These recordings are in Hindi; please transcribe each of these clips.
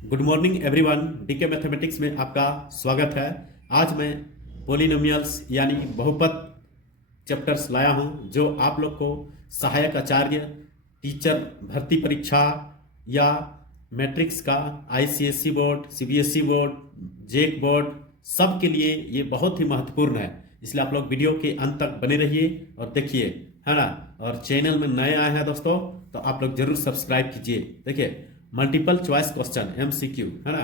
Good morning everyone. DK mathematics में आपका स्वागत है। आज मैं पोलिनोमियल्स यानी बहुपद चैप्टर्स लाया हूं जो आप लोग को सहायक आचार्य, टीचर भर्ती परीक्षा या मैट्रिक्स का आईसीएसई बोर्ड, सीबीएसई बोर्ड, जेक बोर्ड सब के लिए ये बहुत ही महत्वपूर्ण है। इसलिए आप लोग वीडियो के अंत तक बने रहिए और देखिए, है ना। और चैनल में नए आए हैं दोस्तों तो आप लोग जरूर सब्सक्राइब कीजिए। देखिए, मल्टीपल चॉइस क्वेश्चन MCQ, है ना।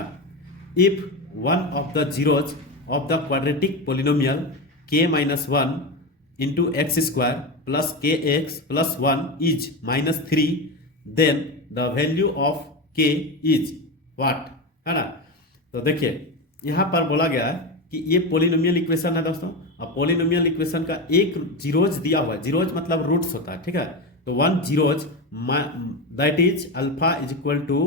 If one of the zeros of the quadratic polynomial k-1 into x square plus k x plus 1 is -3, then the value of k is what, है ना। तो देखिए, यहां पर बोला गया है कि ये पोलिनोमियल इक्वेशन है दोस्तों। अब पोलिनोमियल इक्वेशन का एक जीरोज दिया हुआ है। जीरोज मतलब रूट्स होता है, ठीक है। तो one zeros that is alpha is equal to,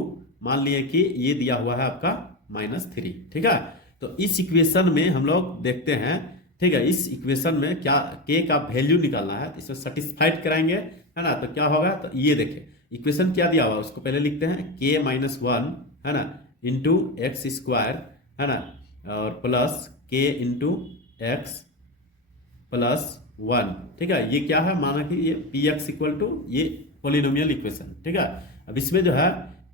मान लिए कि ये दिया हुआ है आपका -3, ठीक है। तो इस इक्वेशन में हम लोग देखते हैं, ठीक है। इस इक्वेशन में क्या के का वैल्यू निकालना है, इसे सेटिस्फाइड कराएंगे, है ना। तो क्या होगा, तो ये देखिए इक्वेशन क्या दिया हुआ है उसको पहले लिखते हैं। k-1, है ना, इंटू एक्स स्क्वायर, है ना, और plus k into x plus 1, ठीक है। ये क्या है, माना कि ये px इक्वल टू ये पोलिनोमियल इक्वेशन, ठीक है। अब इसमें जो है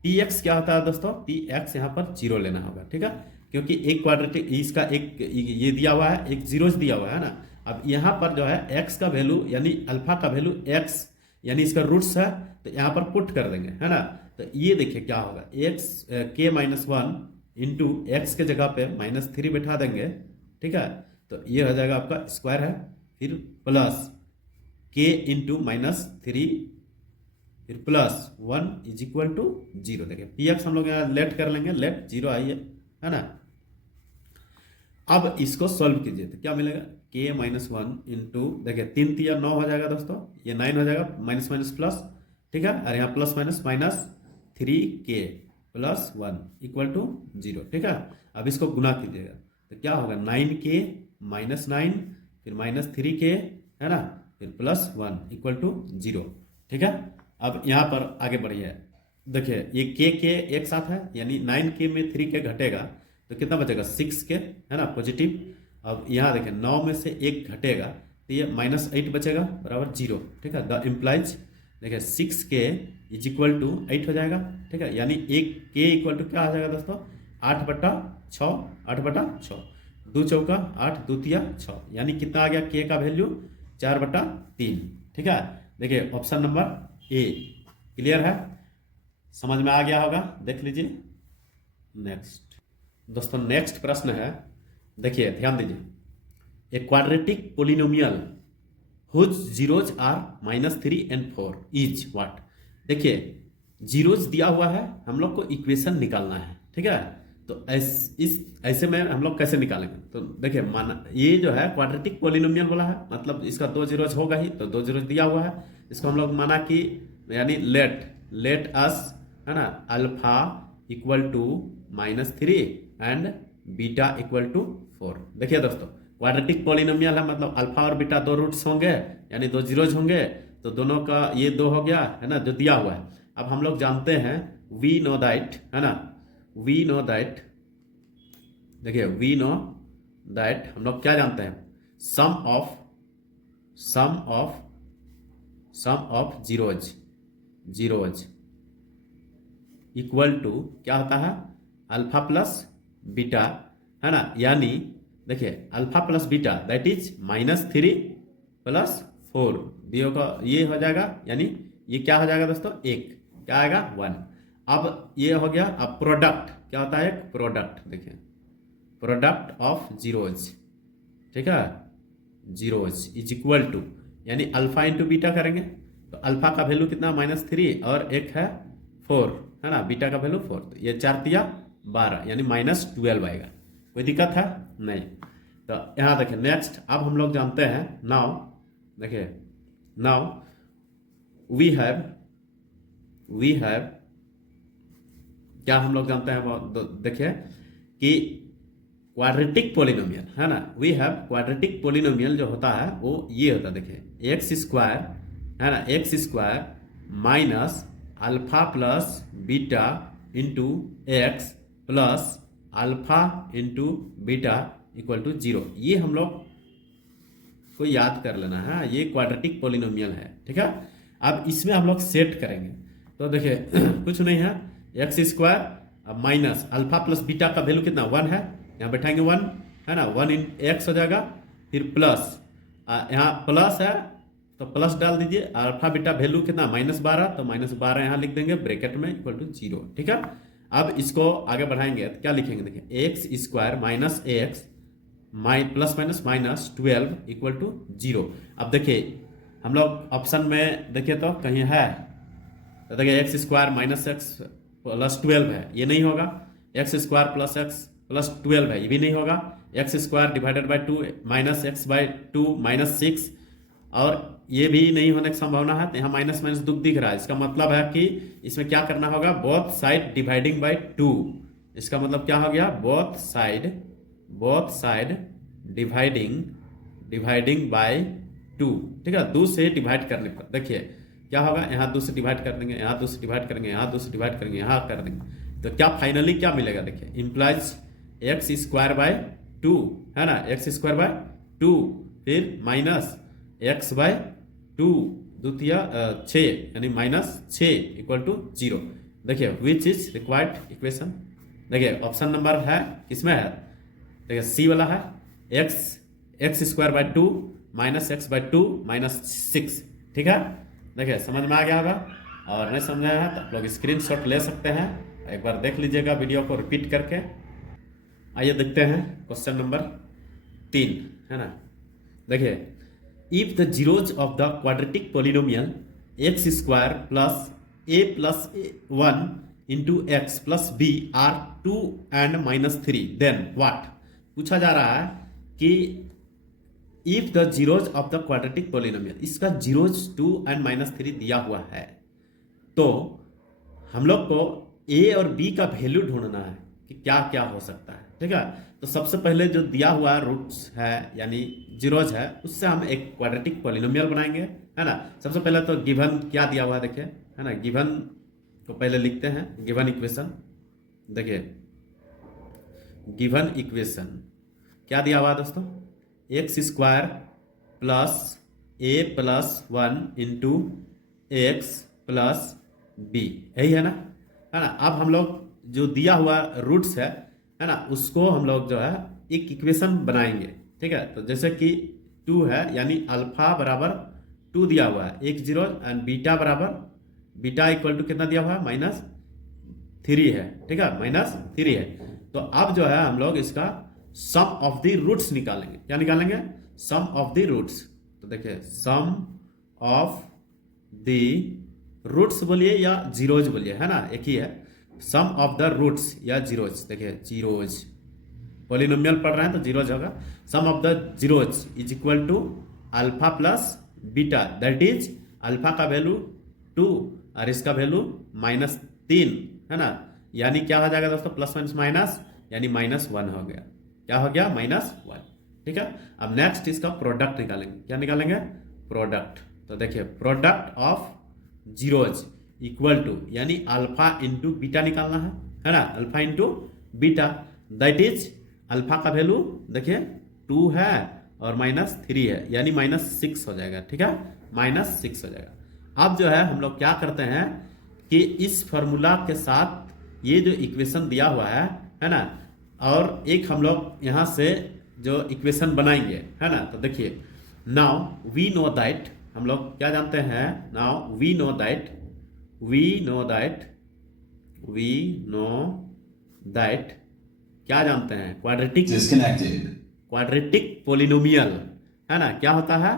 px क्या होता है दोस्तों, px यहाँ पर 0 लेना होगा, ठीक है। क्योंकि एक क्वाड्रेटिक इसका एक ये दिया हुआ है, एक जीरोज दिया हुआ है ना। अब यहाँ पर जो है x का वैल्यू यानी अल्फा का वैल्यू x यानी इसका रूट्स है, तो यहाँ पर पुट कर देंगे, है ना। तो ये देखिए क्या होगा, k-1 इंटू एक्स के जगह पे -3 बैठा देंगे, ठीक है। तो ये हो जाएगा आपका स्क्वायर है, फिर प्लस k इंटू -3 फिर प्लस 1 इज इक्वल टू 0। देखिए px हम लोग यहाँ लेट कर लेंगे, लेट 0 आइए, है ना। अब इसको सॉल्व कीजिए तो क्या मिलेगा, k-1 इंटू, देखिए 3 तिया 9 हो जाएगा दोस्तों, ये 9 हो जाएगा, माइनस माइनस प्लस, ठीक है। और यहाँ plus minus -3k plus 1 equal to 0, ठीक है। अब इसको गुना कीजिएगा तो क्या होगा, 9k -9 फिर -3k, है ना, फिर प्लस 1 इक्वल टू 0, ठीक है। अब यहाँ पर आगे बढ़िए, देखिए ये k एक साथ है, यानी 9k में 3k घटेगा तो कितना बचेगा, 6k, है ना, पॉजिटिव। अब यहाँ देखिए 9 में से 1 घटेगा तो ये -8 बचेगा बराबर 0, ठीक है। द इम्प्लाइज, देखिए 6k इज इक्वल टू 8 हो जाएगा, ठीक है। यानी एक k इक्वल टू क्या आ जाएगा दोस्तों, 8/6, 8/6, 2 चौका 8, 2 तिया 6, यानी कितना आ गया k का वैल्यू, 4/3, ठीक है। देखिए ऑप्शन नंबर ए क्लियर है, समझ में आ गया होगा, देख लीजिए। नेक्स्ट दोस्तों, नेक्स्ट प्रश्न है, देखिए ध्यान दीजिए। A quadratic polynomial whose zeros are -3 and 4 is what. देखिए जीरोज दिया हुआ है, हम लोग को इक्वेशन निकालना है, ठीक है। तो ऐसे में हम लोग कैसे निकालेंगे, तो देखिए माना ये जो है क्वाड्रेटिक पोलिनोमियल बोला है, मतलब इसका 2 जीरोज होगा ही, तो 2 जीरोज दिया हुआ है। इसको हम लोग माना कि यानी लेट अस, है ना, alpha equal to -3 and beta equal to 4। देखिए दोस्तों क्वाड्रेटिक पोलिनोमियल है, मतलब अल्फा और बीटा 2 रूट्स होंगे यानी 2 जीरोज होंगे, तो दोनों का ये 2 हो गया, है ना, जो दिया हुआ है। अब हम लोग जानते हैं, वी नो दैट, है ना, वी नो दैट, देखिए वी नो दैट हम लोग क्या जानते हैं, सम ऑफ जीरोज इक्वल टू क्या होता है, अल्फा प्लस बीटा, है ना। यानी देखिए alpha plus beta that is -3 plus 4 दियो का ये हो जाएगा, यानी ये क्या हो जाएगा दोस्तों, एक क्या आएगा 1। अब ये हो गया। अब प्रोडक्ट क्या होता है, एक प्रोडक्ट, देखिए प्रोडक्ट ऑफ जीरोज, ठीक है, जीरोज इज इक्वल टू, यानी अल्फा इंटू बीटा करेंगे तो अल्फा का वैल्यू कितना, -3 और एक है 4, है ना, बीटा का वैल्यू 4, तो ये 4 तिया 12 यानी -12 आएगा। कोई दिक्कत है नहीं। तो यहाँ देखिए नेक्स्ट, अब हम लोग जानते हैं, नाउ देखिए, नाउ वी हैव क्या हम लोग जानते हैं वो देखिए कि क्वाड्रेटिक पोलिनोमियल, है ना, वी हैव क्वाड्रेटिक पोलिनोमियल जो होता है वो ये होता है, देखिए एक्स स्क्वायर, है ना, x square minus alpha plus beta into x plus alpha into beta equal to 0। ये हम लोग को याद कर लेना है, ये क्वाड्रेटिक पॉलिनोमियल है, ठीक है। अब इसमें हम लोग सेट करेंगे, तो देखिए कुछ नहीं है, एक्स स्क्वायर अब माइनस अल्फा प्लस बीटा का वैल्यू कितना 1 है, यहाँ बैठाएंगे 1 है ना, 1 इन एक्स हो जाएगा, फिर प्लस यहाँ प्लस है तो प्लस डाल दीजिए, अल्फा बीटा वैल्यू कितना -12, तो -12 यहाँ लिख देंगे ब्रैकेट में इक्वल टू 0, ठीक है। अब इसको आगे बढ़ाएंगे तो क्या लिखेंगे, देखिए x square minus x plus minus minus 12 equal to 0। अब देखिए हम लोग ऑप्शन में देखिए तो कहीं है, तो देखिए x square minus x plus 12 है, ये नहीं होगा, x square plus x plus 12 है, ये भी नहीं होगा, x square divided by 2 minus x by 2 minus 6, और ये भी नहीं होने की संभावना है, तो यहाँ माइनस माइनस दुख दिख रहा है, इसका मतलब है कि इसमें क्या करना होगा, बोथ साइड डिवाइडिंग बाई 2। इसका मतलब क्या हो गया, बोथ साइड डिवाइडिंग बाय 2, ठीक है। 2 से डिवाइड करने पर देखिए क्या होगा, यहाँ 2 से डिवाइड कर देंगे, यहाँ 2 से डिवाइड करेंगे, यहाँ 2 से डिवाइड करेंगे, यहाँ कर देंगे, तो क्या फाइनली क्या मिलेगा, देखिए इंप्लाइज एक्स स्क्वायर बाय 2 है ना, एक्स स्क्वायर बाय 2 फिर माइनस एक्स बाय 2 द्वितीय 6 यानी -6 इक्वल टू 0। देखिए विच इज रिक्वायर्ड इक्वेशन, देखिए ऑप्शन नंबर है किसमें है, देखिए सी वाला है, x square by 2 minus x by 2 minus 6, ठीक है। देखिए समझ में आ गया होगा, और नहीं समझ आया है तो आप लोग स्क्रीनशॉट ले सकते हैं, एक बार देख लीजिएगा वीडियो को रिपीट करके। आइए देखते हैं क्वेश्चन नंबर 3 है ना। देखिए if the zeros of the quadratic polynomial x square plus a plus 1 into x plus b are 2 and -3 then what. पूछा जा रहा है कि if the zeros of the quadratic polynomial, इसका जीरोज 2 एंड -3 दिया हुआ है, तो हम लोग को ए और बी का वैल्यू ढूंढना है कि क्या क्या हो सकता है, ठीक है। तो सबसे पहले जो दिया हुआ रूट्स है यानी जीरोज है, उससे हम एक क्वाड्रेटिक पॉलिनोमियल बनाएंगे, है ना। सबसे पहले तो गिवन क्या दिया हुआ है देखिए, है ना, गिवन को पहले लिखते हैं, गिवन इक्वेशन। देखिए गिवन इक्वेशन क्या दिया हुआ है दोस्तों, x square plus a plus 1 into x plus b, यही है ना, है ना। अब हम लोग जो दिया हुआ रूट्स है ना, उसको हम लोग जो है एक इक्वेशन बनाएंगे, ठीक है। तो जैसे कि 2 है यानी अल्फा बराबर 2 दिया हुआ है, एक जीरो, एंड बीटा बराबर बीटा इक्वल टू कितना दिया हुआ है -3 है, ठीक है, -3 है। तो अब जो है हम लोग इसका सम ऑफ द रूट्स निकालेंगे, क्या निकालेंगे, सम ऑफ द रूट्स। तो देखिए सम ऑफ द रूट्स बोलिए या जीरोज बोलिए, है ना, एक ही है, सम ऑफ द रूट्स या जीरोज। देखिए जीरोज पॉलिनोमियल पढ़ रहे हैं तो जीरोज होगा, sum of the zeros is equal to alpha plus beta, that is alpha का वैल्यू 2 और इसका वैल्यू -3, है ना, यानी क्या हो जाएगा दोस्तों, प्लस माइनस माइनस यानी -1 हो गया, क्या हो गया -1, ठीक है। अब नेक्स्ट इसका प्रोडक्ट निकालेंगे, क्या निकालेंगे, प्रोडक्ट। तो देखिए product of zeros equal to यानी अल्फा इंटू बीटा निकालना है ना, alpha into beta, that is alpha का वैल्यू देखिए 2 है और -3 है यानी -6 हो जाएगा, ठीक है, -6 हो जाएगा। अब जो है हम लोग क्या करते हैं कि इस फॉर्मूला के साथ ये जो इक्वेशन दिया हुआ है ना, और एक हम लोग यहाँ से जो इक्वेशन बनाएंगे, है ना। तो देखिए नाउ वी नो दैट, हम लोग क्या जानते हैं, नाउ वी नो दैट क्या जानते हैं, क्वाड्रेटिक पोलिनोमियल, है ना, क्या होता है,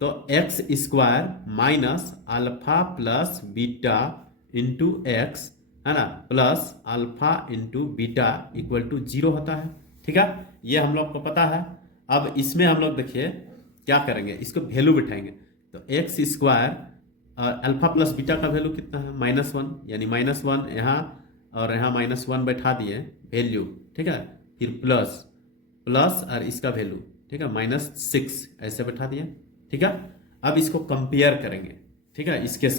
तो x square minus alpha plus beta into x, है ना, plus alpha into beta equal to 0 होता है, ठीक है, ये हम लोग को पता है। अब इसमें हम लोग देखिए क्या करेंगे, इसको वैल्यू बिठाएंगे, तो एक्स स्क्वायर और अल्फा प्लस बीटा का वैल्यू कितना है -1, यानी -1 यहाँ और यहाँ -1 बैठा दिए वैल्यू, ठीक है, फिर प्लस और इसका वैल्यू, ठीक है, -6 ऐसे बैठा दिए, ठीक है। अब इसको कंपेयर करेंगे, ठीक है, इसके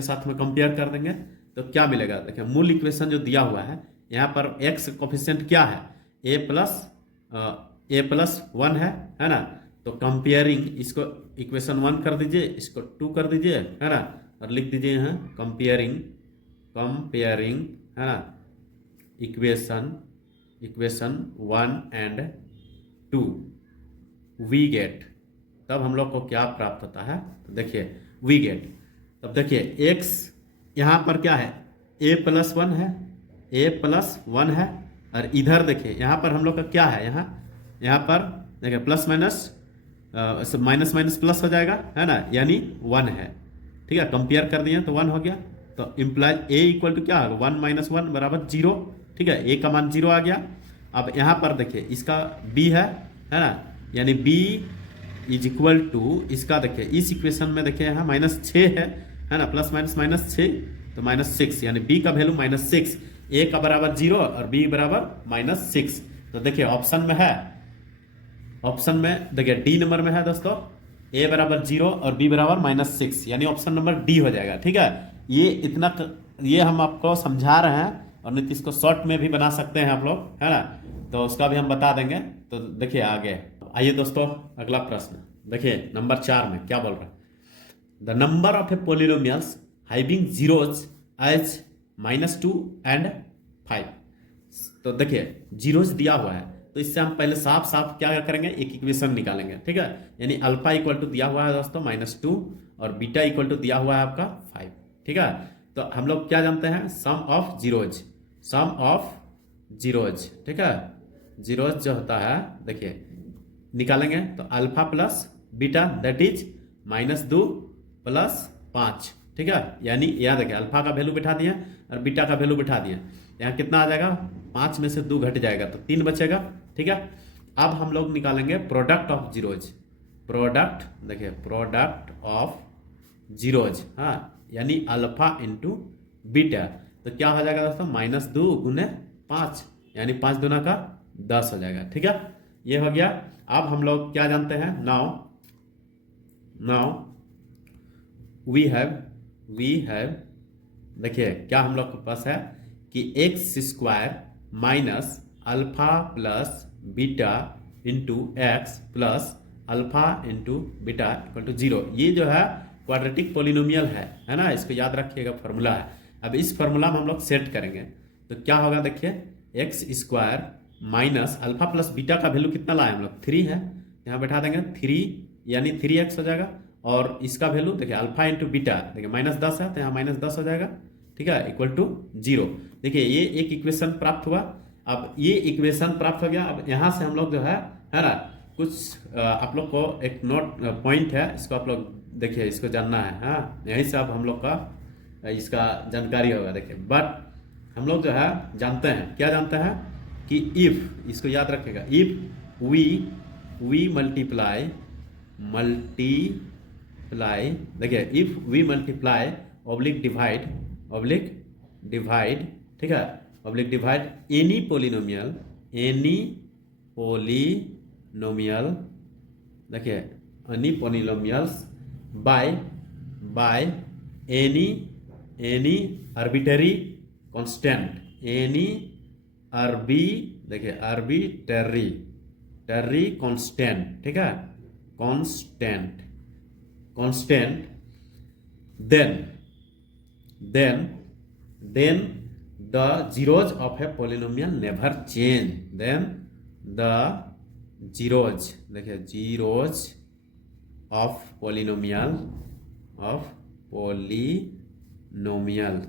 साथ में कंपेयर कर देंगे तो क्या मिलेगा, देखिए मूल इक्वेशन जो दिया हुआ है यहाँ पर एक्स कोफिशिएंट क्या है, a+1 है ना। तो कंपेयरिंग, इसको इक्वेशन 1 कर दीजिए, इसको 2 कर दीजिए, है ना, और लिख दीजिए यहाँ कंपेयरिंग है ना इक्वेशन 1 एंड 2 वी गेट, तब हम लोग को क्या प्राप्त होता है, तो देखिए वी गेट, तब देखिए x यहाँ पर क्या है, a+1 है, a+1 है, और इधर देखिए यहाँ पर हम लोग का क्या है, यहाँ पर देखिए प्लस माइनस माइनस प्लस हो जाएगा, है ना, यानी 1 है। ठीक है, कंपेयर कर दिए तो 1 हो गया, तो इम्प्लाई a इक्वल टू क्या होगा, 1 - 1 बराबर 0। ठीक है, a का मान 0 आ गया। अब यहाँ पर देखिए इसका b है ना, यानी b इज इक्वल टू इसका, देखिए इस इक्वेशन में देखिए यहाँ -6 है ना, प्लस माइनस -6 तो -6, यानी b का वैल्यू -6, a का बराबर 0 और b बराबर -6। तो देखिए ऑप्शन में है, ऑप्शन में देखिए डी नंबर में है दोस्तों, a बराबर 0 और b बराबर -6, यानी ऑप्शन नंबर डी हो जाएगा। ठीक है, ये हम आपको समझा रहे हैं, और नहीं तो इसको शॉर्ट में भी बना सकते हैं आप लोग, है ना, तो उसका भी हम बता देंगे। तो देखिए आगे आइए दोस्तों, अगला प्रश्न देखिए नंबर 4 में क्या बोल रहा है, the number of a polynomials having zeros as -2 and 5। तो देखिए जीरोज दिया हुआ है, तो इससे हम पहले साफ क्या करेंगे, एक इक्वेशन निकालेंगे। ठीक है, यानी अल्फा इक्वल टू दिया हुआ है दोस्तों -2 और बीटा इक्वल टू दिया हुआ है आपका 5। ठीक है, तो हम लोग क्या जानते हैं, सम ऑफ जीरोज। ठीक है, जीरोज जो होता है देखिए निकालेंगे, तो alpha plus beta that is -2 + 5। ठीक है, यानी यहाँ देखिए अल्फा का वैल्यू बिठा दिया और बीटा का वैल्यू बिठा दिया, यहाँ कितना आ जाएगा, 5 में से 2 घट जाएगा तो 3 बचेगा। ठीक है, अब हम लोग निकालेंगे प्रोडक्ट ऑफ जीरोज, देखिए प्रोडक्ट ऑफ जीरोज, हाँ, यानी अल्फा इंटू बीटा, तो क्या हो जाएगा दोस्तों, -2 × 5, यानी 5 दूना का 10 हो जाएगा। ठीक है, ये हो गया। अब हम लोग क्या जानते हैं, नाउ वी हैव देखिए क्या हम लोग के पास है कि x² minus alpha plus beta into x plus alpha into beta equal to 0। ये जो है क्वाड्रेटिक पोलिनोमियल है ना, इसको याद रखिएगा, फॉर्मूला है। अब इस फॉर्मूला में हम लोग सेट करेंगे तो क्या होगा, देखिए x² minus alpha plus beta का वैल्यू कितना लाए हम लोग, 3 है, यहाँ बैठा देंगे 3, यानी 3x हो जाएगा, और इसका वैल्यू देखिए अल्फा इंटू बीटा देखिए -10 है, तो यहाँ -10 हो जाएगा। ठीक है, इक्वल टू 0। देखिए ये एक इक्वेशन प्राप्त हुआ। अब ये इक्वेशन प्राप्त हो गया, अब यहाँ से हम लोग जो है ना, कुछ आप लोग को एक नोट पॉइंट है, इसको आप लोग देखिए, इसको जानना है, हाँ, यहीं से अब हम लोग का इसका जानकारी होगा। देखिए बट हम लोग जो है जानते हैं, क्या जानते हैं कि इफ, इसको याद रखिएगा, इफ वी मल्टीप्लाई, देखिए if we multiply oblique divide, ठीक है, ऑब्लिक डिवाइड एनी पोलिनोमियल, देखिए any polynomials by any arbitrary constant, देखिए आर्बिटरी कांस्टेंट, ठीक है, constant, then the zeros of a polynomial never change, then the zeros, देखिए zeros of polynomial,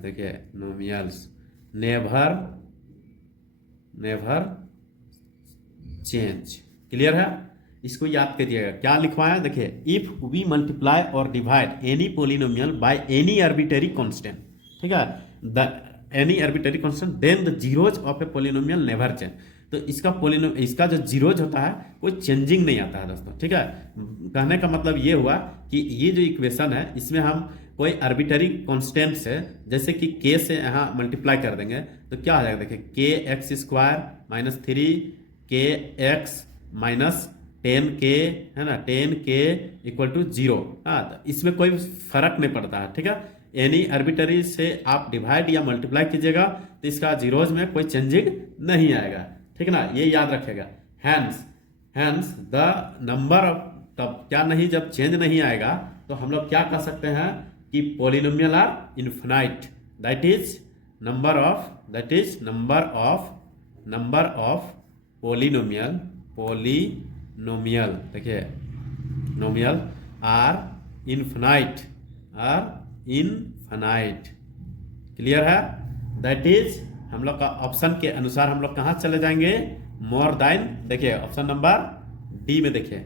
देखिए नोमियल्स नेवर चेंज। क्लियर है, इसको याद करिएगा, क्या लिखवाया, देखिए इफ वी मल्टीप्लाई और divide any polynomial by any arbitrary constant, ठीक है, the any arbitrary constant then the zeros of a polynomial never change. तो इसका जो जीरोज होता है कोई चेंजिंग नहीं आता है दोस्तों। ठीक है, कहने का मतलब ये हुआ कि ये जो इक्वेशन है इसमें हम कोई आर्बिटरी कांस्टेंट से, जैसे कि k से यहाँ मल्टीप्लाई कर देंगे तो क्या हो जाएगा, देखिए kx² - 3kx माइनस 10k, है ना, 10k इक्वल टू 0। हाँ, तो इसमें कोई फर्क नहीं पड़ता है। ठीक है, एनी आर्बिट्ररी से आप डिवाइड या मल्टीप्लाई कीजिएगा तो इसका जीरोज में कोई चेंजिंग नहीं आएगा, ठीक है ना, ये याद रखेगा। हैंस द नंबर ऑफ, तब क्या नहीं, जब चेंज नहीं आएगा तो हम लोग क्या कह सकते हैं कि polynomial are infinite, that is number of polynomial देखिए नोमियल आर इन्फिनाइट, क्लियर है। दैट इज हम लोग का ऑप्शन के अनुसार हम लोग कहां चले जाएंगे, मोर देन, देखिए ऑप्शन नंबर डी में देखिए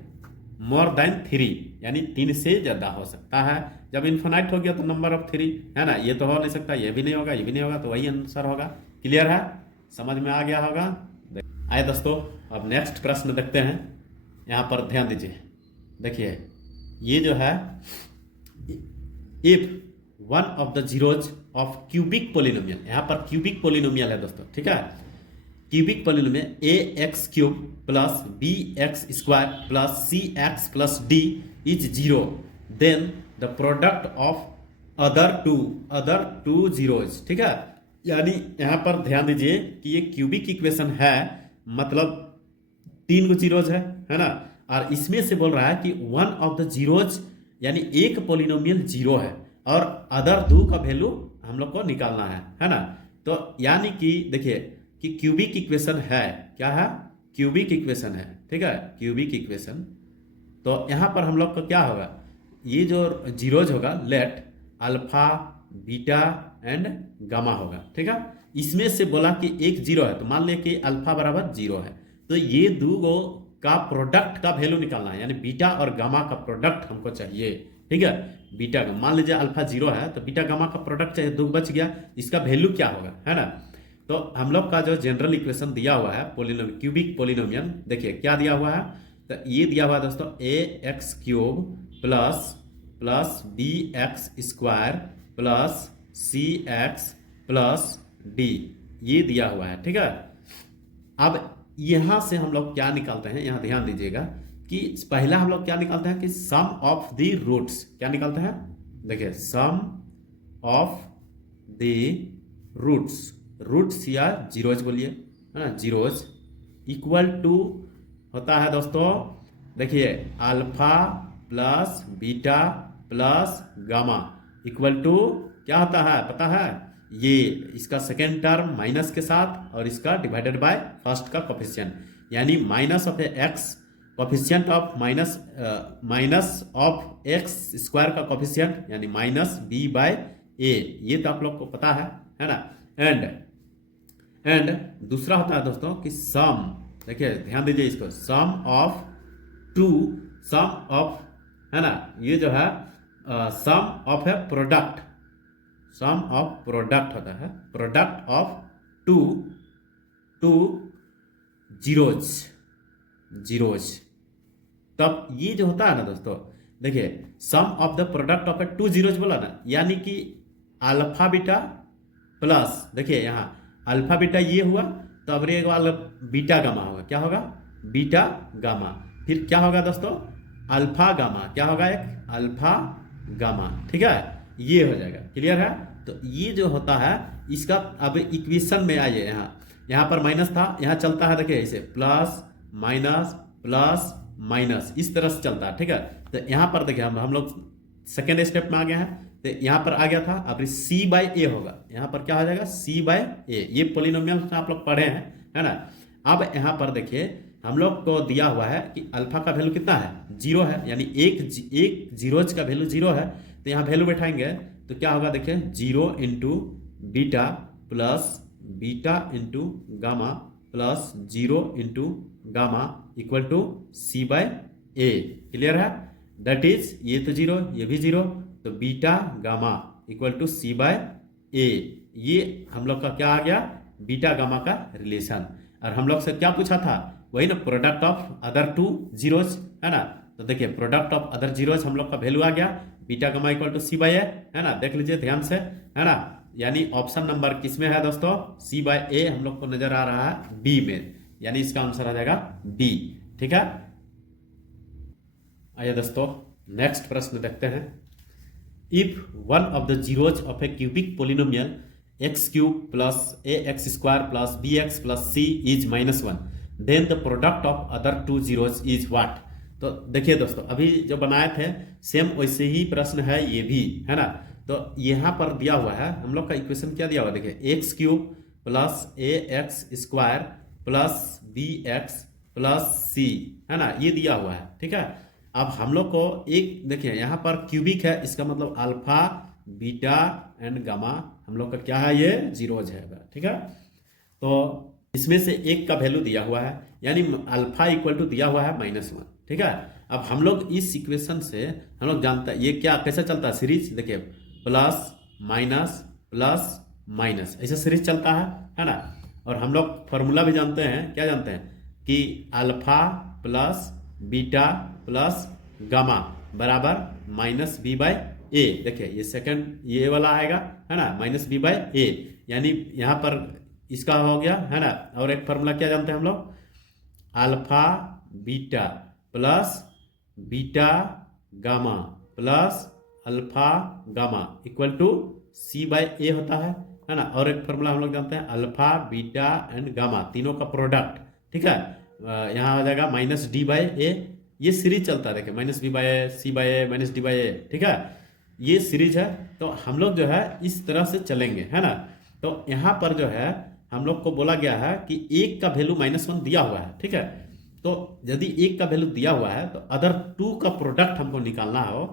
मोर देन 3, यानी 3 से ज्यादा हो सकता है। जब इन्फिनाइट हो गया तो नंबर ऑफ 3 है ना, ये तो हो नहीं सकता, ये भी नहीं होगा, ये भी नहीं होगा, तो वही आंसर होगा। क्लियर है, समझ में आ गया होगा। आइए दोस्तों अब नेक्स्ट प्रश्न देखते हैं। यहाँ पर ध्यान दीजिए, देखिए ये जो है, if one of the zeros of cubic polynomial, यहाँ पर क्यूबिक पोलिनोमियल है दोस्तों, ठीक है। Cubic polynomial a x cube plus b x square plus c x plus d is zero, then the product of other two zeros, ठीक है। यानी यहाँ पर ध्यान दीजिए कि ये क्यूबिक इक्वेशन है, मतलब 3 जीरोज है ना, और इसमें से बोल रहा है कि वन ऑफ द जीरोज, यानी एक पोलिनोमियल जीरो है और अदर 2 का वैल्यू हम लोग को निकालना है ना। तो यानी कि देखिए कि क्यूबिक इक्वेशन है, क्या है, क्यूबिक इक्वेशन है, ठीक है, क्यूबिक इक्वेशन। तो यहाँ पर हम लोग को क्या होगा, ये जो जीरोज होगा, let alpha beta and gamma होगा, ठीक है। इसमें से बोला कि एक जीरो है, तो मान लिया कि अल्फा बराबर 0 है, तो ये 2 का प्रोडक्ट का वैल्यू निकालना है, यानी बीटा और गामा का प्रोडक्ट हमको चाहिए, ठीक है। बीटा का मान लीजिए अल्फा 0 है, तो बीटा गामा का प्रोडक्ट चाहिए, 2 बच गया, इसका वैल्यू क्या होगा, है ना। तो हम लोग का जो जनरल इक्वेशन दिया हुआ है पोलिनोमियल, क्यूबिक पोलिनोमियल, देखिए क्या दिया हुआ है, तो ये दिया हुआ है दोस्तों a x cube plus b x square plus c x plus d, ये दिया हुआ है, ठीक है। अब यहां से हम लोग क्या निकालते हैं, यहां ध्यान दीजिएगा कि पहला हम लोग क्या निकालते हैं कि सम ऑफ द रूट्स, क्या निकालते हैं, देखिए सम ऑफ द रूट्स या जीरोज बोलिए, है ना, जीरोज इक्वल टू होता है दोस्तों, देखिए alpha plus beta plus gamma equal to क्या होता है पता है, ये इसका सेकेंड टर्म माइनस के साथ और इसका डिवाइडेड बाय फर्स्ट का कोफिशिएंट, यानी minus of x coefficient of minus of x square का कोफिशिएंट, यानी माइनस बी बाय ए, ये तो आप लोग को पता है ना। एंड दूसरा होता है दोस्तों कि सम, देखिए ध्यान दीजिए इसको, सम ऑफ है ना, ये जो है सम ऑफ है प्रोडक्ट, सम ऑफ प्रोडक्ट होता है, प्रोडक्ट ऑफ टू जीरोज। तब ये जो होता है ना दोस्तों, देखिए sum of the product of 2 zeros बोला ना, यानी कि अल्फा बीटा प्लस, देखिए यहाँ अल्फा बीटा ये हुआ, तो अब एक वाला बीटा गामा होगा, क्या होगा, बीटा गामा, फिर क्या होगा दोस्तों, अल्फा गामा, क्या होगा, एक अल्फा गामा, ठीक है, ये हो जाएगा। क्लियर है, तो ये जो होता है इसका, अब इक्वेशन में आइए, यहाँ पर माइनस था, यहाँ चलता है, देखिए इसे प्लस माइनस इस तरह से चलता है, ठीक है। तो यहाँ पर देखिए हम लोग सेकेंड स्टेप में आ गए हैं, तो यहाँ पर आ गया था, अब c बाय ए होगा, यहाँ पर क्या हो जाएगा, c बाय ए, ये पोलिनोमियल आप लोग पढ़े हैं, है ना। अब यहाँ पर देखिए हम लोग को दिया हुआ है कि अल्फा का वैल्यू कितना है, 0 है, यानी एक जीरोज का वैल्यू 0 है, तो यहाँ वैल्यू बैठाएंगे तो क्या होगा, देखिए 0 into beta plus beta into gamma plus 0 into gamma equal to c by a. Clear है, दैट इज ये तो 0, ये भी 0, तो beta gamma equal to c by a, ये हम लोग का क्या आ गया, बीटा गामा का रिलेशन। और हम लोग से क्या पूछा था, वही ना, प्रोडक्ट ऑफ अदर 2 जीरोज, है ना। तो देखिए प्रोडक्ट ऑफ अदर जीरोज हम लोग का वैल्यू आ गया, beta gamma equal to c by a, है ना, देख लीजिए ध्यान से, है ना। यानी ऑप्शन नंबर किसमें है दोस्तों, सी बाय ए हम लोग को नजर आ रहा है बी में, यानी इसका आंसर आ जाएगा बी, ठीक है। आइए दोस्तों नेक्स्ट प्रश्न देखते हैं। if one of the zeros of a cubic polynomial x cube plus ax square plus bx plus c is -1, then the product of other two zeros is what? तो देखिए दोस्तों, अभी जो बनाए थे सेम वैसे ही प्रश्न है ये भी, है ना। तो यहाँ पर दिया हुआ है हम लोग का इक्वेशन, क्या दिया हुआ देखिए, x cube plus a x square plus b x plus c, है ना, ये दिया हुआ है। ठीक है, अब हम लोग को एक देखिए यहाँ पर क्यूबिक है, इसका मतलब अल्फा बीटा एंड गामा हम लोग का क्या है, ये जीरोज है। ठीक है, तो इसमें से एक का वैल्यू दिया हुआ है, यानी अल्फा इक्वल टू दिया हुआ है -1। ठीक है, अब हम लोग इस इक्वेशन से हम लोग जानते हैं ये क्या कैसे चलता है सीरीज, देखिए प्लस माइनस ऐसा सीरीज चलता है ना। और हम लोग फॉर्मूला भी जानते हैं, क्या जानते हैं कि alpha plus beta plus gamma बराबर -b/a। देखिए ये सेकंड ये वाला आएगा, है ना, -b/a, यानी यहाँ पर इसका हो गया, है ना। और एक फॉर्मूला क्या जानते हैं हम लोग, alpha beta plus beta gamma plus alpha gamma equal to c/a होता है ना। और एक फॉर्मूला हम लोग जानते हैं अल्फा बीटा एंड गामा तीनों का प्रोडक्ट। ठीक है, यहाँ हो जाएगा -d/a, ये सीरीज चलता है, देखिए -b/a c/a -d/a। ठीक है, ये सीरीज है, तो हम लोग जो है इस तरह से चलेंगे, है ना। तो यहाँ पर जो है हम लोग को बोला गया है कि एक का वैल्यू -1 दिया हुआ है। ठीक है, तो यदि एक का वैल्यू दिया हुआ है तो अदर टू का प्रोडक्ट हमको निकालना हो,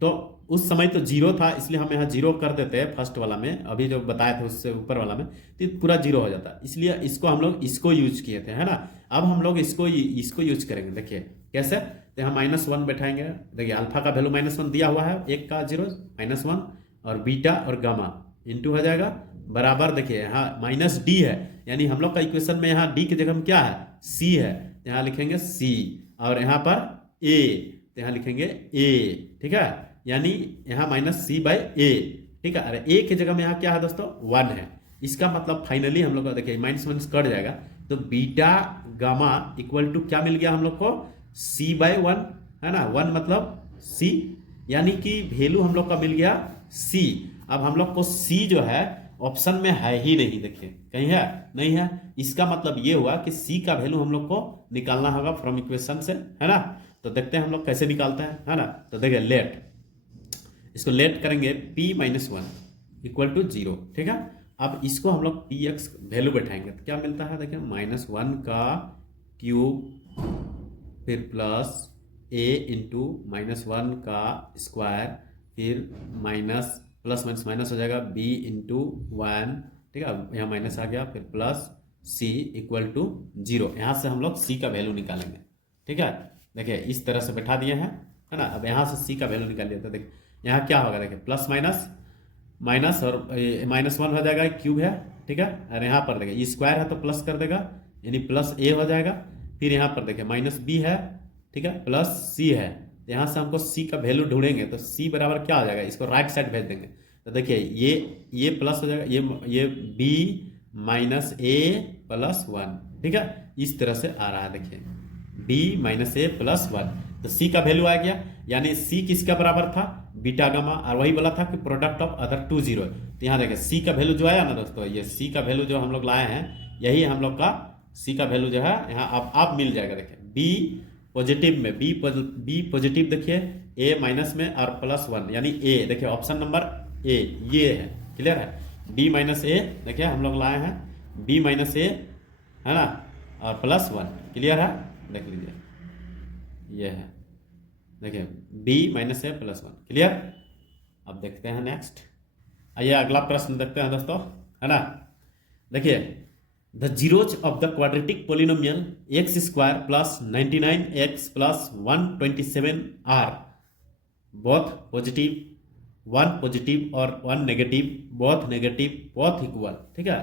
तो उस समय तो जीरो था, इसलिए हम यहाँ जीरो कर देते हैं फर्स्ट वाला में, अभी जो बताए थे उससे ऊपर वाला में, तो पूरा जीरो हो जाता, इसलिए इसको हम लोग इसको यूज किए थे, है ना। अब हम लोग इसको यूज करेंगे, देखिए कैसे, तो यहाँ -1 बैठाएंगे, देखिए अल्फा का वैल्यू -1 दिया हुआ है, एक का जीरो -1, और बीटा और गामा इंटू हो जाएगा बराबर, देखिए यहाँ -d है, यानी हम लोग का इक्वेशन में यहाँ d की जगह में क्या है, c है, यहाँ लिखेंगे c, और यहाँ पर a, तो यहाँ लिखेंगे a। ठीक है, यानी यहाँ -c/a। ठीक है, अरे a की जगह में यहाँ क्या है दोस्तों, 1 है, इसका मतलब फाइनली हम लोग को देखिए -1 कट जाएगा, तो बीटा गामा इक्वल टू क्या मिल गया हम लोग को, c/1, है ना, 1 मतलब c, यानी कि वैल्यू हम लोग का मिल गया c। अब हम लोग को c जो है ऑप्शन में है ही नहीं, देखिए कहीं है नहीं है, इसका मतलब ये हुआ कि c का वैल्यू हम लोग को निकालना होगा फ्रॉम इक्वेशन से, है ना। तो देखते हैं हम लोग कैसे निकालते हैं, है ना। तो देखिए लेट, इसको लेट करेंगे p-1 इक्वल टू 0। ठीक है, अब इसको हम लोग px वैल्यू बैठाएंगे तो क्या मिलता है, देखिए -1 का क्यूब फिर प्लस a इंटू -1 का स्क्वायर फिर प्लस माइनस हो जाएगा b इंटू 1। ठीक है, यहाँ माइनस आ गया, फिर प्लस c इक्वल टू 0। यहाँ से हम लोग c का वैल्यू निकालेंगे। ठीक है, देखिए इस तरह से बैठा दिए हैं, है ना। अब यहाँ से c का वैल्यू निकाल लिया, तो देखिए यहाँ क्या होगा, देखिए प्लस माइनस और -1 हो जाएगा, क्यूब है। ठीक है, और यहाँ पर देखिए स्क्वायर है तो प्लस कर देगा, यानी प्लस a हो जाएगा। फिर यहाँ पर देखिए -b है, ठीक है, प्लस c है, यहाँ से हमको c का वैल्यू ढूंढेंगे, तो c बराबर क्या हो जाएगा, इसको राइट साइड भेज देंगे, तो देखिए ये प्लस हो जाएगा, ये b माइनस a प्लस 1। ठीक है, इस तरह से आ रहा है, देखिए b माइनस a प्लस 1, तो c का वैल्यू आ गया, यानी c किसका बराबर था, बीटा गामा, और वही बोला था कि product of other two zero. तो यहाँ देखिए c का वैल्यू जो आया ना दोस्तों, ये c का वैल्यू जो हम लोग लाए हैं, यही हम लोग का c का वैल्यू जो है यहाँ आप मिल जाएगा। देखिए b पॉजिटिव में b पॉजिटिव देखिए, a माइनस में और +1, यानी a, देखिए ऑप्शन नंबर a ये है, क्लियर है। b माइनस a देखिए हम लोग लाए हैं, b माइनस a, है ना, और +1, क्लियर है, देख लीजिए ये है, देखिए b माइनस a +1, क्लियर। अब देखते हैं नेक्स्ट, आइए अगला प्रश्न देखते हैं दोस्तों, है ना। देखिए the zeros of the quadratic polynomial x square plus 99x plus 127 are both positive, 1 positive और 1 negative, both negative, both equal. ठीक है,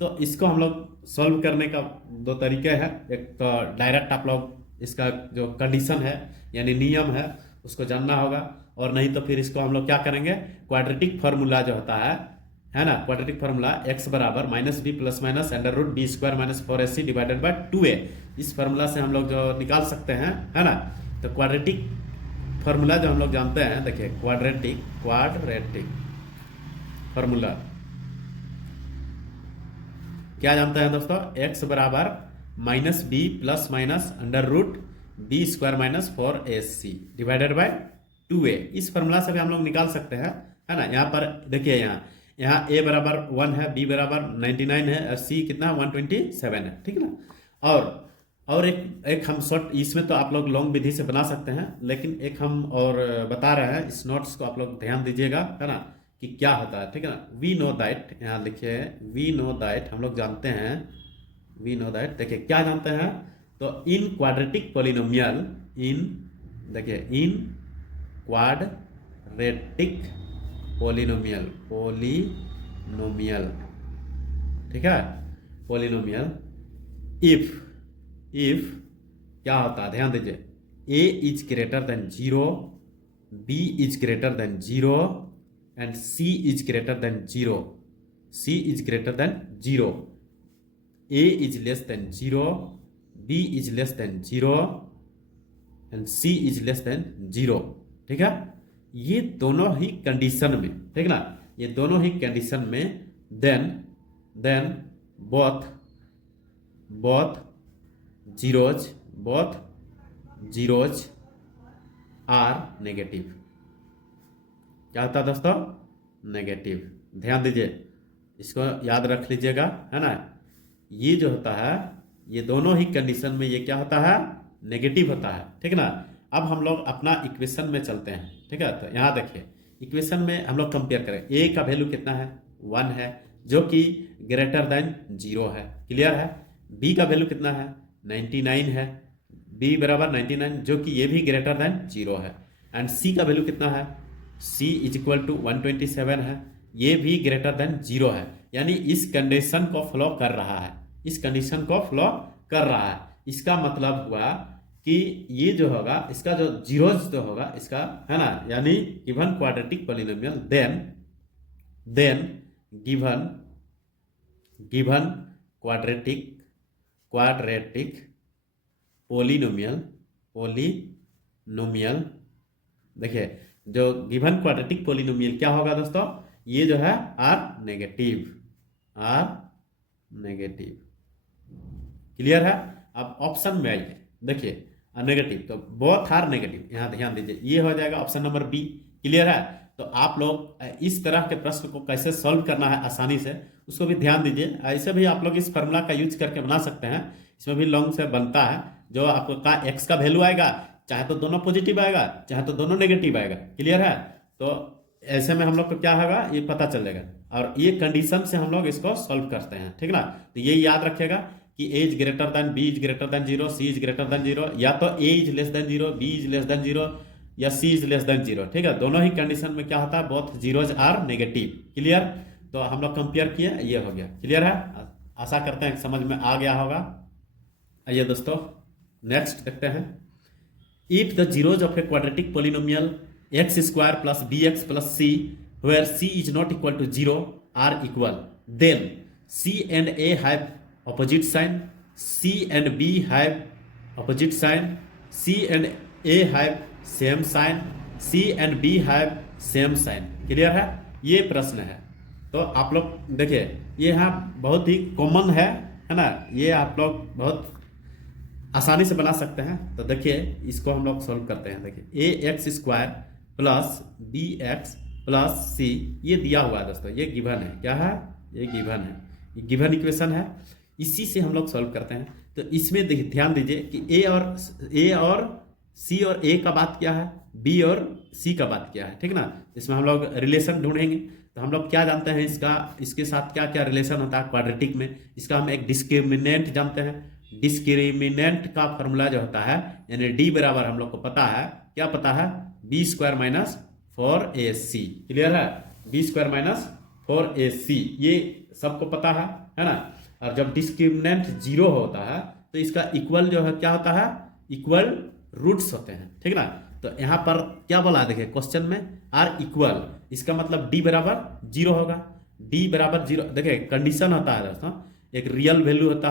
तो इसको हम लोग सॉल्व करने का दो तरीके हैं, एक तो डायरेक्ट आप लोग इसका जो कंडीशन है यानी नियम है उसको जानना होगा, और नहीं तो फिर इसको हम लोग क्या करेंगे, क्वाड्रेटिक फार्मूला जो होता है ना, क्वाड्रेटिक फार्मूला x बराबर -b plus minus √b² - 4ac divided by 2a, इस फार्मूला से हम लोग जो निकाल सकते हैं, है ना। तो क्वाड्रेटिक फार्मूला जो हम लोग जानते हैं, देखिए क्वाड्रेटिक फार्मूला क्या जानते हैं दोस्तों, x बराबर minus b plus minus under root b square minus 4ac divided by 2a। इस फार्मूला से भी हम लोग निकाल सकते हैं, है ना। यहाँ पर देखिए, यहाँ a बराबर 1 है, b बराबर 99 है और c कितना 127 है, ठीक है ना। और एक हम शॉर्ट, इसमें तो आप लोग लॉन्ग विधि से बना सकते हैं, लेकिन एक हम और बता रहे हैं, इस नोट्स को आप लोग ध्यान दीजिएगा, है ना, कि क्या होता है, ठीक है ना। वी नो दैट, यहाँ लिखिए वी नो दैट, हम लोग जानते हैं, वी नो दैट, देखिए क्या जानते हैं, तो इन क्वाड्रेटिक पोलिनोमियल, देखिए इन क्वाड्रेटिक पोलिनोमियल, ठीक है, पोलिनोमियल, इफ क्या होता है, ध्यान दीजिए, a is greater than 0, b is greater than 0 and c is greater than 0, a is less than 0, b is less than 0 and c is less than 0, ठीक है। ये दोनों ही कंडीशन में, ठीक ना, ये दोनों ही कंडीशन में then both zeros are negative. क्या होता है दोस्तों, नेगेटिव। ध्यान दीजिए, इसको याद रख लीजिएगा, है ना। ये जो होता है, ये दोनों ही कंडीशन में ये क्या होता है, नेगेटिव होता है, ठीक है ना। अब हम लोग अपना इक्वेशन में चलते हैं, ठीक है। तो यहाँ देखिए, इक्वेशन में हम लोग कंपेयर करें, a का वैल्यू कितना है, 1 है, जो कि ग्रेटर देन 0 है, क्लियर है। b का वैल्यू कितना है, 99 है, b बराबर 99, जो कि ये भी ग्रेटर देन 0 है। एंड c का वैल्यू कितना है, c इज इक्वल टू 127 है, ये भी ग्रेटर देन 0 है। यानी इस कंडीशन को फॉलो कर रहा है, इसका मतलब हुआ कि ये जो होगा, इसका जो जीरोज जो होगा इसका, है ना, यानी given quadratic polynomial, then given quadratic polynomial, देखिए जो गिवन क्वाड्रेटिक पोलिनोमियल क्या होगा दोस्तों, ये जो है आर नेगेटिव, क्लियर है। अब ऑप्शन में आइए, देखिए नेगेटिव, तो बोथ आर नेगेटिव, यहाँ ध्यान दीजिए, ये हो जाएगा ऑप्शन नंबर बी, क्लियर है। तो आप लोग इस तरह के प्रश्न को कैसे सॉल्व करना है आसानी से, उसको भी ध्यान दीजिए। ऐसे भी आप लोग इस फार्मूला का यूज करके बना सकते हैं, इसमें भी लॉन्ग से बनता है। जो आपका एक्स का वैल्यू आएगा, चाहे तो दोनों पॉजिटिव आएगा, चाहे तो दोनों नेगेटिव आएगा, क्लियर है। तो ऐसे में हम लोग को क्या होगा, ये पता चलेगा, और ये कंडीशन से हम लोग इसको सॉल्व करते हैं, ठीक ना। तो ये याद रखिएगा कि a is greater then, b is greater than 0, c is greater than 0, या तो a is less than 0, b is less than 0 या c इज लेस देन 0, ठीक है। दोनों ही कंडीशन में क्या होता है, both zeros are negative, clear. तो हम लोग कंपेयर किए, ये हो गया, क्लियर है। आशा करते हैं समझ में आ गया होगा। आइए दोस्तों नेक्स्ट देखते हैं। If the zeros of a quadratic polynomial x square plus bx plus c where c is not equal to 0 are equal, then c and a have opposite sign, c and b have opposite sign, c and a have same sign, c and b have same sign, clear है। ये प्रश्न है, तो आप लोग देखिए, ये यहाँ बहुत ही कॉमन है ना, ये आप लोग बहुत आसानी से बना सकते हैं। तो देखिए इसको हम लोग सॉल्व करते हैं। देखिए a x square plus b x plus c, ये दिया हुआ है दोस्तों, ये गिवन है, क्या है, ये गिवन है, ये गिवन इक्वेशन है। इसी से हम लोग सॉल्व करते हैं। तो इसमें देखिए ध्यान दीजिए कि ए और सी और ए का बात क्या है, बी और सी का बात क्या है, ठीक ना। इसमें हम लोग रिलेशन ढूंढेंगे। तो हम लोग क्या जानते हैं, इसके साथ क्या क्या रिलेशन होता है क्वाड्रेटिक में, इसका हम एक डिस्क्रिमिनेंट जानते हैं। डिस्क्रिमिनेंट का फॉर्मूला जो होता है, यानी डी बराबर हम लोग को पता है, क्या पता है, b square minus 4ac, clear है, बी स्क्वायर माइनस 4ac, ये सबको पता है ना। और जब डिस्क्रिमिनेंट 0 होता है तो इसका इक्वल जो है क्या होता है, इक्वल रूट्स होते हैं, ठीक ना। तो यहाँ पर क्या बोला है, देखिए क्वेश्चन में आर इक्वल, इसका मतलब डी बराबर 0 होगा, डी बराबर 0। देखिए कंडीशन होता है दोस्तों, एक रियल वैल्यू होता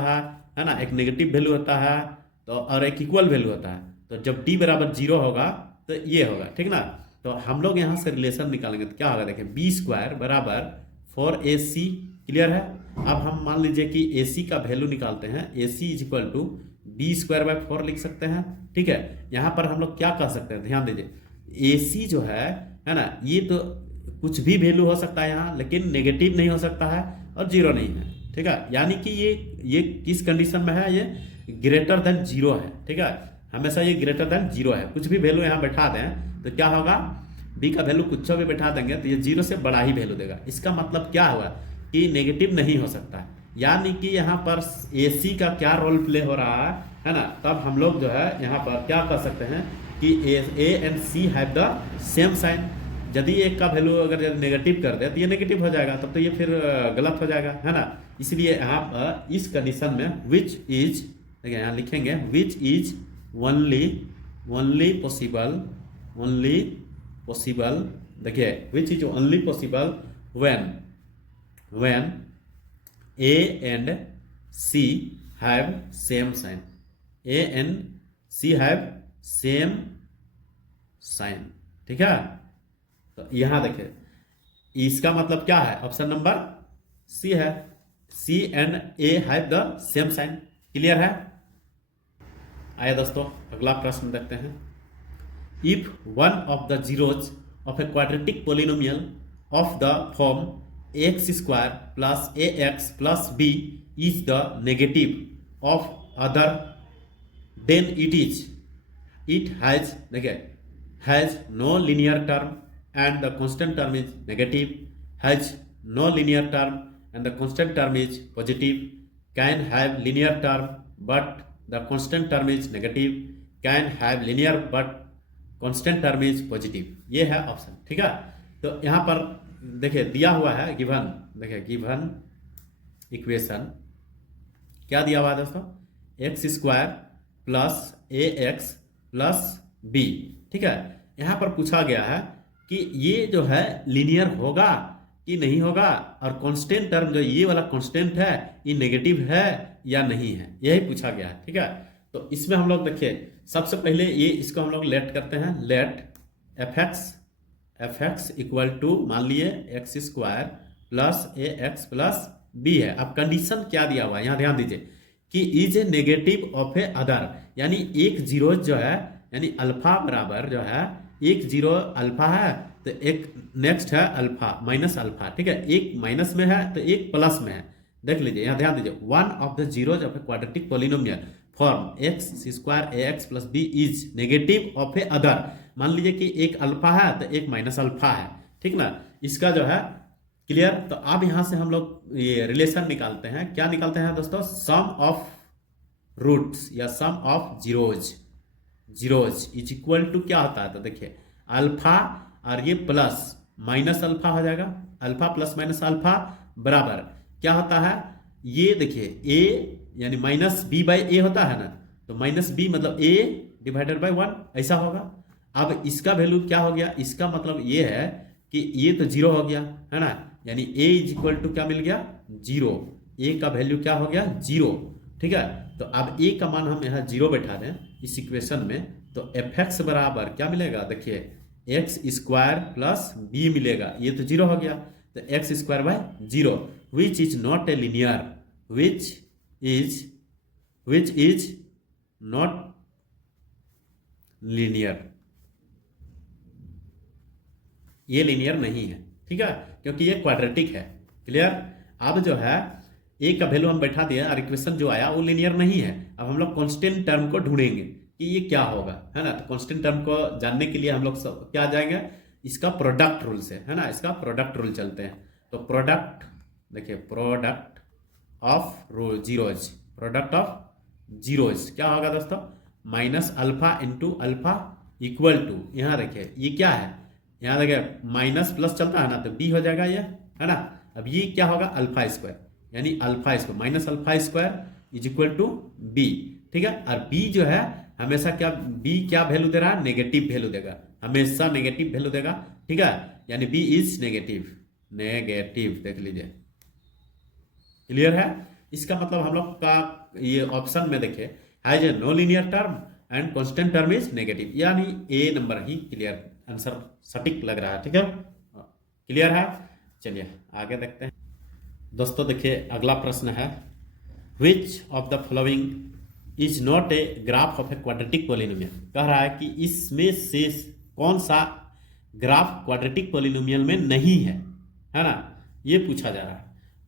है ना, एक नेगेटिव वैल्यू होता है, तो और एक इक्वल वैल्यू होता है। तो जब डी बराबर 0 होगा तो ये होगा, ठीक ना। तो हम लोग यहाँ से रिलेशन निकालेंगे तो क्या होगा, देखें बी स्क्वायर बराबर 4ac, क्लियर है। अब हम मान लीजिए कि ac का वैल्यू निकालते हैं, ac is equal to b square by 4 लिख सकते हैं, ठीक है। यहाँ पर हम लोग क्या कह सकते हैं, ध्यान दीजिए, ac जो है ना, ये तो कुछ भी वैल्यू हो सकता है यहाँ, लेकिन नेगेटिव नहीं हो सकता है और जीरो नहीं है, ठीक है। यानी कि ये किस कंडीशन में है, ये ग्रेटर देन जीरो है, ठीक है। हमेशा ये ग्रेटर देन जीरो है। कुछ भी वैल्यू यहाँ बैठा दें तो क्या होगा, बी का वैल्यू कुछ भी बैठा देंगे तो ये जीरो से बड़ा ही वैल्यू देगा। इसका मतलब क्या हुआ कि नेगेटिव नहीं हो सकता है। यानी कि यहाँ पर AC का क्या रोल प्ले हो रहा है ना। तब हम लोग जो है यहाँ पर क्या कर सकते हैं कि A and C have the same sign. यदि एक का वैल्यू अगर नेगेटिव कर दे तो ये नेगेटिव हो जाएगा, तब तो ये फिर गलत हो जाएगा, है ना। इसलिए यहाँ पर इस कंडीशन में विच इज, देखिए यहाँ लिखेंगे विच इज ओनली पॉसिबल, देखिए which is only possible when A and C have same sign, A and C have same sign, ठीक है। तो यहां देखिए इसका मतलब क्या है, ऑप्शन नंबर C है, C and A have the same sign, clear है। आइए दोस्तों अगला प्रश्न देखते हैं। If one of the zeros of a quadratic polynomial of the form x square plus ax plus b is the negative of other than it has, देखिए has no linear term and the constant term is negative, has no linear term and the constant term is positive, can have linear term but the constant term is negative, can have linear but constant term is positive, ये है ऑप्शन, ठीक है। तो यहाँ पर देखिए दिया हुआ है गिवन, देखिए गिवन इक्वेशन क्या दिया हुआ है दोस्तों, x square plus ax plus b, ठीक है। यहाँ पर पूछा गया है कि ये जो है लीनियर होगा कि नहीं होगा, और कांस्टेंट टर्म जो ये वाला कांस्टेंट है ये नेगेटिव है या नहीं है, यही पूछा गया है, ठीक है। तो इसमें हम लोग देखिए सबसे पहले ये इसको हम लोग लेट करते हैं, let f x equal to मान लिए x square plus ax plus b है। अब कंडीशन क्या दिया हुआ है यहाँ ध्यान दीजिए कि is a negative of A other, यानी एक जीरो जो है यानी अल्फा बराबर जो है एक जीरो अल्फा है तो एक नेक्स्ट है अल्फा माइनस अल्फा, ठीक है। एक माइनस में है तो एक प्लस में है, देख लीजिए यहाँ ध्यान दीजिए। One of the zeros of a quadratic polynomial form x square ax plus b is negative of A other, मान लीजिए कि एक अल्फा है तो एक माइनस अल्फा है, ठीक ना। इसका जो है क्लियर। तो अब यहाँ से हम लोग ये रिलेशन निकालते हैं, क्या निकालते हैं दोस्तों, सम ऑफ रूट्स या sum of zeros is equal to क्या होता है, तो देखिए अल्फा और ये प्लस माइनस अल्फा हो जाएगा, अल्फा प्लस माइनस अल्फा बराबर क्या होता है, ये देखिए a यानी माइनस बी बाई ए होता है ना, तो माइनस बी मतलब a डिवाइडेड बाई 1 ऐसा होगा। अब इसका वैल्यू क्या हो गया, इसका मतलब ये है कि ये तो जीरो हो गया है ना, यानी a इज इक्वल टू क्या मिल गया, जीरो, a का वैल्यू क्या हो गया, जीरो, ठीक है। तो अब a का मान हम यहाँ जीरो बैठा दें इस इक्वेशन में, तो एफ एक्स बराबर क्या मिलेगा, देखिए एक्स स्क्वायर प्लस बी मिलेगा, ये तो जीरो हो गया, तो x square by zero which is not a linear, which is not linear, ये लीनियर नहीं है, ठीक है, क्योंकि ये क्वाड्रेटिक है, क्लियर। अब जो है ए का वैल्यू हम बैठा दिया और इक्वेशन जो आया वो लीनियर नहीं है। अब हम लोग कांस्टेंट टर्म को ढूंढेंगे कि ये क्या होगा, है ना। तो कांस्टेंट टर्म को जानने के लिए हम लोग सब क्या जाएंगे, इसका प्रोडक्ट रूल से, है ना, इसका प्रोडक्ट रूल चलते हैं। तो प्रोडक्ट देखिए, product of zeros, product of zeros क्या होगा दोस्तों, minus alpha into alpha equal to, यहाँ देखिए ये क्या है, यहाँ देखिए माइनस प्लस चलता है ना, तो बी हो जाएगा ये, है ना। अब ये क्या होगा, अल्फा स्क्वायर, यानी alpha square minus alpha square is equal to b, ठीक है। और बी जो है हमेशा क्या, बी क्या वैल्यू दे रहा है, नेगेटिव वैल्यू देगा, हमेशा नेगेटिव वैल्यू देगा, ठीक है, यानी बी इज नेगेटिव, देख लीजिए, क्लियर है। इसका मतलब हम लोग का ये ऑप्शन में देखिए has a no linear term and constant term is negative, यानी ए नंबर ही क्लियर आंसर सटीक लग रहा है। ठीक है, क्लियर है। चलिए आगे देखते हैं दोस्तों। देखिए अगला प्रश्न है, which of the following is not a graph of a quadratic polynomial. कह रहा है कि इसमें से कौन सा ग्राफ क्वाड्रेटिक पॉलिनोमियल में नहीं है ना, ये पूछा जा रहा है।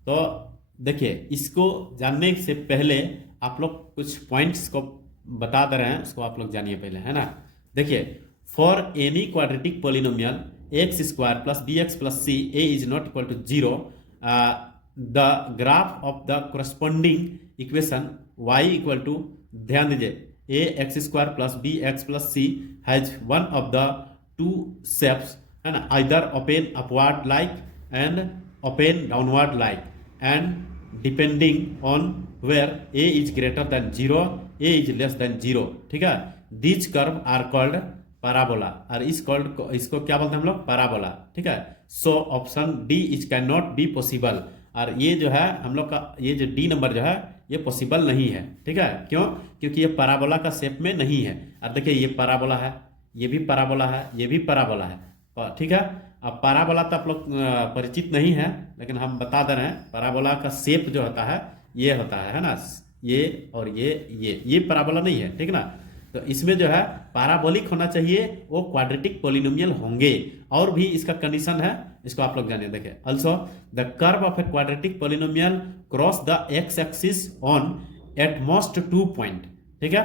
तो देखिए इसको जानने से पहले आप लोग कुछ पॉइंट्स को बता दे रहे हैं, उसको आप लोग जानिए पहले, है ना। देखिए, for any quadratic polynomial x square plus b x plus c a is not equal to 0, the graph of the corresponding equation y equal to, ध्यान दीजिए, a x square plus b x plus c has one of the two shapes, है ना, either open upward like and open downward like, and depending on where a is greater than 0, a is less than 0। ठीक है, these curve are called parabola, और इसको क्या बोलते हैं हम लोग, पैराबोला। ठीक है, so option D is can not be possible, और ये जो है हम लोग का ये जो डी नंबर जो है ये पॉसिबल नहीं है। ठीक है, क्यों? क्योंकि ये पैराबोला का शेप में नहीं है। और देखिए ये पैराबोला है, ये भी पैराबोला है, ये भी पैराबोला है। ठीक है, अब पैराबोला तो आप लोग परिचित नहीं है, लेकिन हम बता दे रहे हैं पैराबोला का शेप जो होता है ये होता है ना, ये और ये पैराबोला नहीं है। ठीक ना, तो इसमें जो है पैराबोलिक होना चाहिए, वो क्वाड्रेटिक पॉलिनोमियल होंगे। और भी इसका कंडीशन है, इसको आप लोग जानिए। देखिए, also the curve of a quadratic polynomial cross the x axis on at most 2 point. ठीक है,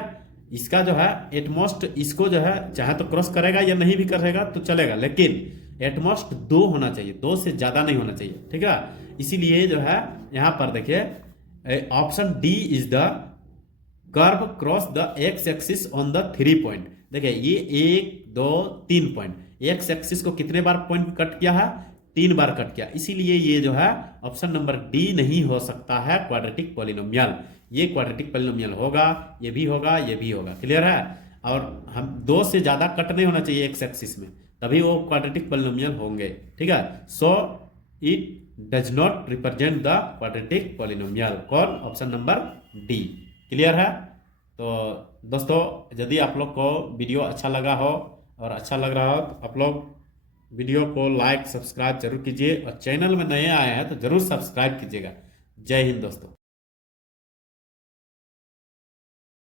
इसका जो है एटमोस्ट, इसको जो है चाहे तो क्रॉस करेगा या नहीं भी करेगा तो चलेगा, लेकिन एटमोस्ट 2 होना चाहिए, 2 से ज्यादा नहीं होना चाहिए। ठीक है, इसीलिए जो है यहां पर देखिए option D is the curve cross the x axis on the 3 point. देखिए ये 1 2 3 पॉइंट, एक्स एक्सिस को कितने बार पॉइंट कट किया है, 3 बार कट किया, इसीलिए ये जो है ऑप्शन नंबर डी नहीं हो सकता है क्वाड्रेटिक पॉलिनोमियल। ये क्वाड्रेटिक पॉलिनोमियल होगा, ये भी होगा, ये भी होगा। क्लियर है, और हम 2 से ज्यादा कट नहीं होना चाहिए एक्स एक्सिस में, तभी वो क्वाड्रेटिक पॉलिनोमियल होंगे। ठीक है, so it does not represent the quadratic polynomial. कौन? Option number D. क्लियर है। तो दोस्तों यदि आप लोग को वीडियो अच्छा लगा हो और अच्छा लग रहा हो तो आप लोग वीडियो को लाइक सब्सक्राइब जरूर कीजिए, और चैनल में नए आए हैं तो जरूर सब्सक्राइब कीजिएगा। जय हिंद दोस्तों।